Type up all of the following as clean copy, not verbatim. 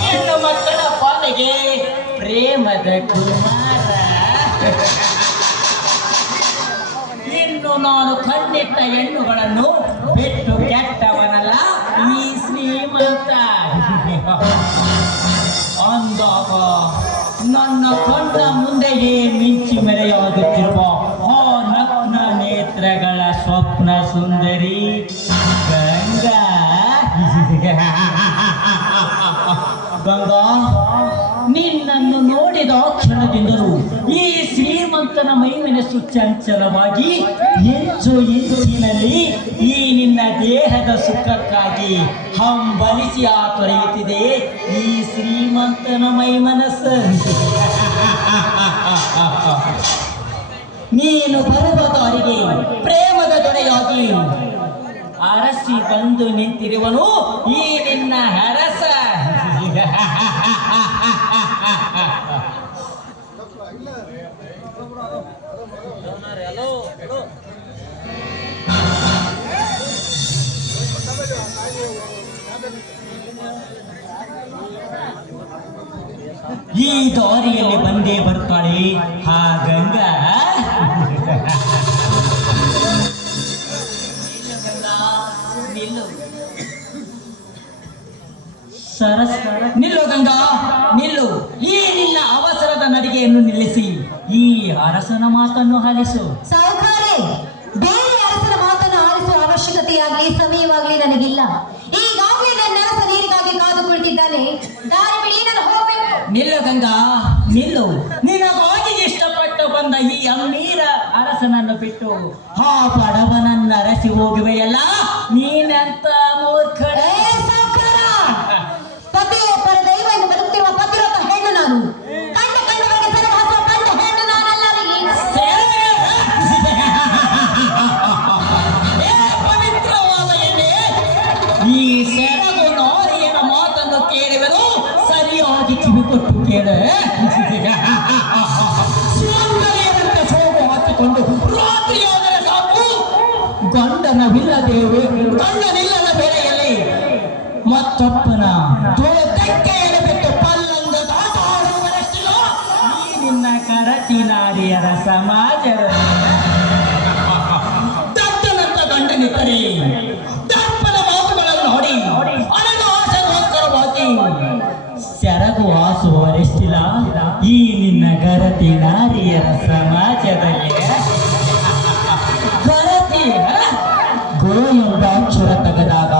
ಹೆಣ್ಣು ಮಕ್ಕಳ ಪಾಲಿಗೆ ಪ್ರೇಮದ ಕುಮಾರ. ಇನ್ನು ನಾನು ಕಣ್ಣಿಟ್ಟ ಹೆಣ್ಣುಗಳನ್ನು ಬಿಟ್ಟು ಕೆಟ್ಟವನಲ್ಲ ಈ ಶ್ರೀಮಂತ ಅಂದಾಗ ನನ್ನ ಕಣ್ಣ ಮುಂದೆಯೇ ಮಿಂಚಿ ಮೆರೆಯಾಗುತ್ತಿರುವ ಆ ನಗ್ನ ನೇತ್ರಗಳ ಸ್ವಪ್ನ ಸುಂದರಿ ಗಂಗಾ. ಗಂಗಾ, ನಿನ್ನನ್ನು ನೋಡಿದ ಕ್ಷಣದಿಂದಲೂ ಈ ಶ್ರೀಮಂತನ ಮೈಮೆನಸು ಚಂಚಲವಾಗಿ ಹೆಚ್ಚು ಹೆಚ್ಚಿನಲ್ಲಿ ಈ ನಿನ್ನ ದೇಹದ ಸುಖಕ್ಕಾಗಿ ಹಂಬಲಿಸಿ ತೊರೆಯುತ್ತಿದೆ ಈ ಶ್ರೀಮಂತನ ಮೈಮನಸ್ಸು. ನೀನು ಬರುವ ದಾರಿಗೆ ಪ್ರೇಮದ ದೊರೆಯಾಗಿ ಅರಸಿ ಬಂದು ನಿಂತಿರುವನು ಈ ನಿನ್ನ ಹರಸ. ಈ ದಾರಿಯಲ್ಲಿ ಬಂದೇ ಬರ್ತಾಳೆ ಆ ಗಂಗಾ. ನಿಲ್ಲು ಗಂಗಾ, ನಿಲ್ಲು. ಈ ನಿನ್ನ ಅವಸರದ ನಡಿಗೆಯನ್ನು ನಿಲ್ಲಿಸಿ ಈ ಅರಸನ ಮಾತನ್ನು ಆಲಿಸು. ಸಾವುಕಾರೆ, ಬೇರೆ ಅರಸನ ಮಾತನ್ನು ಆಲಿಸುವ ಅವಶ್ಯಕತೆಯಾಗಲಿ ಸಮಯವಾಗಲಿ ನನಗಿಲ್ಲ. ಈಗಾಗಲೇ ನನ್ನ ಅರಸ ನೀರಿಗಾಗಿ ಕಾದು ಕುಳಿತಿದ್ದಾನೆ. ದಾರಿ ಬಿಡಿ, ನಾನು ಹೋಗ್ಬೇಕು. ನಿಲ್ಲು ಗಂಗಾ, ನಿಲ್ಲು. ನಿನಗಾಗಿ ಇಷ್ಟಪಟ್ಟು ಬಂದ ಈ ಅಮೀರ ಅರಸನನ್ನು ಬಿಟ್ಟು ಆ ಬಡವನನ್ನ ಅರಸಿ ಹೋಗುವೆಯಲ್ಲ, ನೀನಂತ ಮೂರ್ಖರೇ. ಪತಿಯೇ ಪರದೈವ ಎಂದು ಬದುಕ್ತಿರುವ ಪತಿರಥ ಹೆಣ್ಣು ನಾನು. ಕಂಡ ಕಂಡವರಿಗೆ ಸರಬಾಸುವ ಕಂಡ ಹೆಣ್ಣು ನಾನಲ್ಲ. ಪವಿತ್ರವಾದ ಎಣ್ಣೆ, ಈ ಸೆರಗು ನಾರಿಯನ ಮಾತನ್ನು ಕೇಳುವೆನು, ಸರಿಯಾಗಿ ಕಿವಿಕೊಟ್ಟು ಕೇಳೆ. ಸುಂದರಿಯರಂತೆ ಸೋಗು ಹಾಕಿಕೊಂಡು ರಾತ್ರಿಯಾದರೆ ಸಾಕು ಗಂಡನಿಲ್ಲದ ಬೆಲೆಯಲ್ಲಿ ಮತ್ತೊಪ್ಪನ ತೆಕ್ಕೆಯನ್ನು ಬಿಟ್ಟು ಪಲ್ಲಂದು ದಾಟಾಡುವರಷ್ಟಿಲ್ಲ ಈ ನಿನ್ನ ಕರತಿ ನಾರಿಯರ ಸಮಾಜದ. ದತ್ತನಂತ ಗಂಡನಿದ್ದರೆ ದರ್ಪದ ಮಾತುಗಳನ್ನು ನೋಡಿ ಅನಗ ಆಸೆಗೋಸ್ಕರವಾಗಿ ಸೆರಗು ಹಾಸುವರೆಷ್ಟಿಲ್ಲ ಈ ನಿನ್ನ ಗರತಿ ನಾರಿಯರ ಸಮಾಜದಲ್ಲಿ. ಗರತಿ ಗೋಯೆಂಬ ಅಕ್ಷರ ತೆಗೆದಾಗ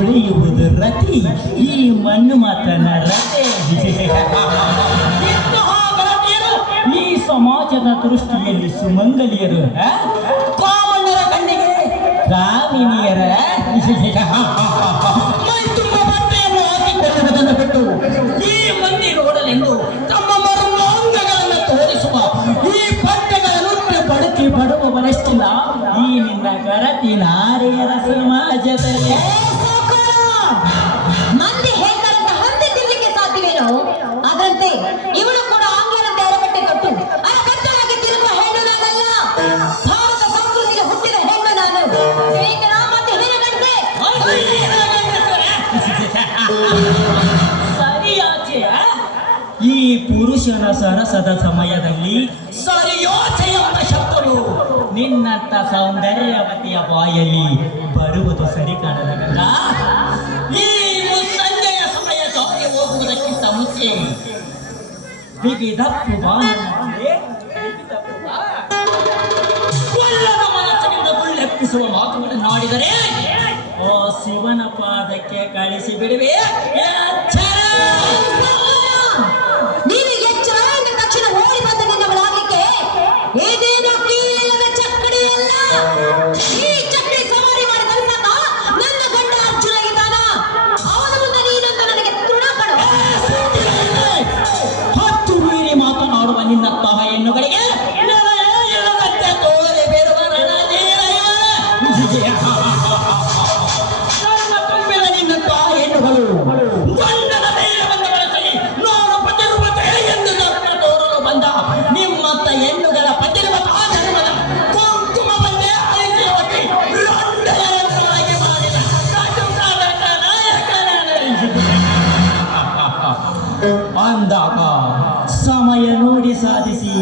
ಉಳಿಯುವುದು ರತಿ, ಈ ಮಣ್ಣು ಮಾತನ ರತೆ. ಈ ಸಮಾಜದ ದೃಷ್ಟಿಯಲ್ಲಿ ಸುಮಂಗಲಿಯರು, ಕಾಮಣ್ಣರ ಕಣ್ಣಿಗೆ ಕಾಮಿನಿಯರ. ಮೈ ತುಂಬ ಬಟ್ಟೆಯನ್ನು ಹಾಕಿಕೊಳ್ಳುವುದನ್ನು ಬಿಟ್ಟು ಈ ಮಂದಿ ನೋಡಲೆಂದು ತಮ್ಮ ಮರ್ಮಾಂಗಗಳನ್ನು ತೋರಿಸುವ ಈ ಬಟ್ಟೆಗಳನ್ನು ಬದುಕಿ ಬಡುವವರಷ್ಟಿಲ್ಲ ಈ ನಿನ್ನ ಗರತಿ ನಾರಿಯರ ಸಮಾಜದಲ್ಲಿ. ಮಂದಿ ಹೇಳ್ತಾರಂತ ಹಂದಿ ತಿನ್ಲಿಕ್ಕೆ ಸಾಧ್ಯವೇನೋ, ಅದರಂತೆ ಇವಳು ಕೂಡ ಆಂಗ್ಲರಂತೆ ಅರಬಟ್ಟೆ ತೊಟ್ಟು ಅರಕಟ್ಟಲಾಗಿ ತಿರುಗುವ ಹೆಣ್ಣು ನಾನಲ್ಲ. ಭಾರತ ಸಂಸ್ಕೃತಿಗೆ ಹುಟ್ಟಿದ ಹೆಣ್ಣು ನಾನು. ಮತ್ತೆ ಹೇಳಗಂತೆ ಸರಿಯಾಚೆಯ ಈ ಪುರುಷನ ಸರಸದ ಸಮಯದಲ್ಲಿ ಸರಿಯಾಚೆಯಂತ ಶಬ್ದವು ನಿನ್ನಂತ ಸೌಂದರ್ಯವತಿಯ ಬಾಯಲ್ಲಿ ಬರುವುದು ಸರಿ ಕಾಣಲಾಗಲ್ಲ. ಈ ಸಂಜೆಯ ಸಮಯ ಜಾತಿ ಹೋಗುವುದಕ್ಕಿಂತ ಮುಂಚೆ ಬಿಗಿದಪ್ಪು ಕೊಲ್ಲದ ಮನಸ್ಸಿನಿಂದ ಗುಳ್ಳೆಪ್ಪಿಸುವ ಮಾತುಗಳನ್ನು ಆಡಿದರೆ ಆ ಶಿವನ ಪಾದಕ್ಕೆ ಕಳಿಸಿ ಬಿಡುವೆ. ನೀನು ಎಚ್ಚರ ಎಂದ ತಕ್ಷಣ ಓಡಿ ಬಂದ ನಿನ್ನವಳಾಗಲಿಕ್ಕೆ ಏನೇನೋ ಕೀಳಿಲ್ಲದ ಚಕ್ಕಡಿಯಲ್ಲ. ಈ ಚಕ್ಕಡಿ ಸವಾರಿ ಮಾಡಿ ತಲುಪಾಕ ನನ್ನ ಗಂಡ ಅರ್ಜುನ ಇದ್ದಾನ. ಅವನ ಮುಂದೆ ನೀನಂತ ನನಗೆ ತೃಣಪಡು. ಹತ್ತು ಮೀರಿ ಮಾತನಾಡುವ ನಿನ್ನಂತಹ ಹೆಣ್ಣುಗಳಿಗೆ ಇಲ್ಲದಂತೆ ತೋರಿ ಬಿಡುವ ನನ್ನ ತುಂಬಿದ ನಿನ್ನಂತಹ ಹೆಣ್ಣುಗಳು ಅಂದಾಗ ಸಮಯ ನೋಡಿ ಸಾಧಿಸಿ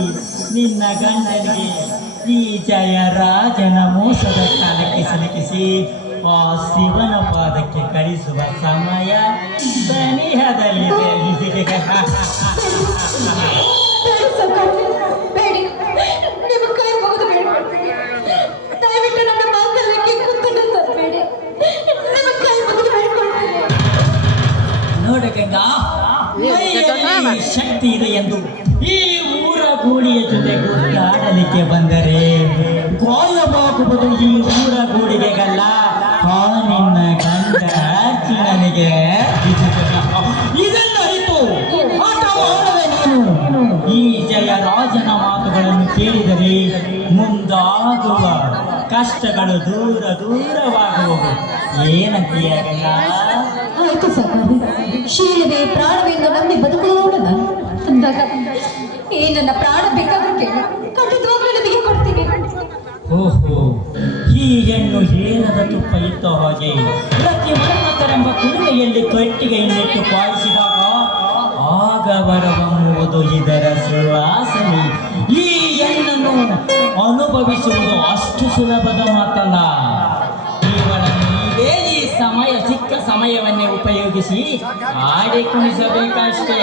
ನಿನ್ನ ಗಂಡನಿಗೆ ಈ ಜಯರಾಜನ ಮೋಸದ ಕಾಲಕ್ಕೆ ಸಿಲುಕಿಸಿ ಆ ಶಿವನ ಪಾದಕ್ಕೆ ಕಳಿಸುವ ಸಮಯ ಸನಿಹದಲ್ಲಿದೆ. ಬೇಡಿ, ನಿಮ್ಮ ಕೈ ಮುಗಿದು ಬೇಡ್ಕೊಳ್ತೀನಿ. ದಯವಿಟ್ಟು ನನ್ನ ಮಾತಲ್ಲಕ್ಕೆ ಕುತ್ತನ್ನು ತಪ್ಪಬೇಡಿ. ನಿಮ್ಮ ಕೈ ಮುಗಿದು ಬೇಡ್ಕೊಳ್ತೀನಿ. ನೋಡು ಗಂಗಾ, ಮೈಯಲ್ಲಿ ಶಕ್ತಿ ಇದೆ ಎಂದು ಈ ಊರ ಗೂಡಿಯ ಜೊತೆ ಗುದ್ದಾಡಲಿಕ್ಕೆ ಬಂದರೆ ಗಾಯವಾಗುವುದು ಈ ಊರ ಗೂಡಿಗೆಗಲ್ಲ, ಆ ನಿನ್ನ ಗಂಡ ಅರ್ಜುನನಿಗೆ. ಇದನ್ನು ಅರಿತು ಆಟ ಮಾಡುವೆ ನೀನು. ಈ ಜಯರಾಜನ ಮಾತುಗಳನ್ನು ಕೇಳಿದರೆ ಮುಂದಾಗುವ ಕಷ್ಟಗಳು ದೂರ ದೂರವಾಗುವುದು. ಏನಂತೀಯ ಗಂಗಾ? ಆಯ್ತು ಸಾಕಾರಿ, ಶೀಲವೇ ಪ್ರಾಣವೆಂದು ನಂಬಿ ಬದುಕೋಣ ನಾನು ಅಂದಾಗ ಈ ನನ್ನ ಪ್ರಾಣ ಬೇಕಾದ್ರೂ ಕೇಳಿ ಖಂಡಿತವಾಗ್ಲೂ ನಿಮಗೆ ಕೊಡ್ತೀನಿ. ಓಹೋ, ಈ ಹೆಣ್ಣು ಹೇನದ ತುಪ್ಪ ಇತ್ತ ಹಾಗೆ ಪ್ರತಿ ಮನ್ಮಥರೆಂಬ ಕುದುರೆಯಲ್ಲಿ ಕಟ್ಟಿಗೆಯನ್ನಿಟ್ಟು ಪಾಯಿಸಿದಾಗ ಆಗ ಬರಬಂಬುವುದು ಇದರ ಸುವಾಸನೆ. ಈ ಹೆಣ್ಣನ್ನು ಅನುಭವಿಸುವುದು ಅಷ್ಟು ಸುಲಭದ ಮಾತಲ್ಲ. ಕೇವಲ ನೀವೇ ಈ ಸಮಯ ಸಿಕ್ಕ ಸಮಯವನ್ನೇ ಉಪಯೋಗಿಸಿ ಆಡಿ ಕುಣಿಸಬೇಕಷ್ಟೇ.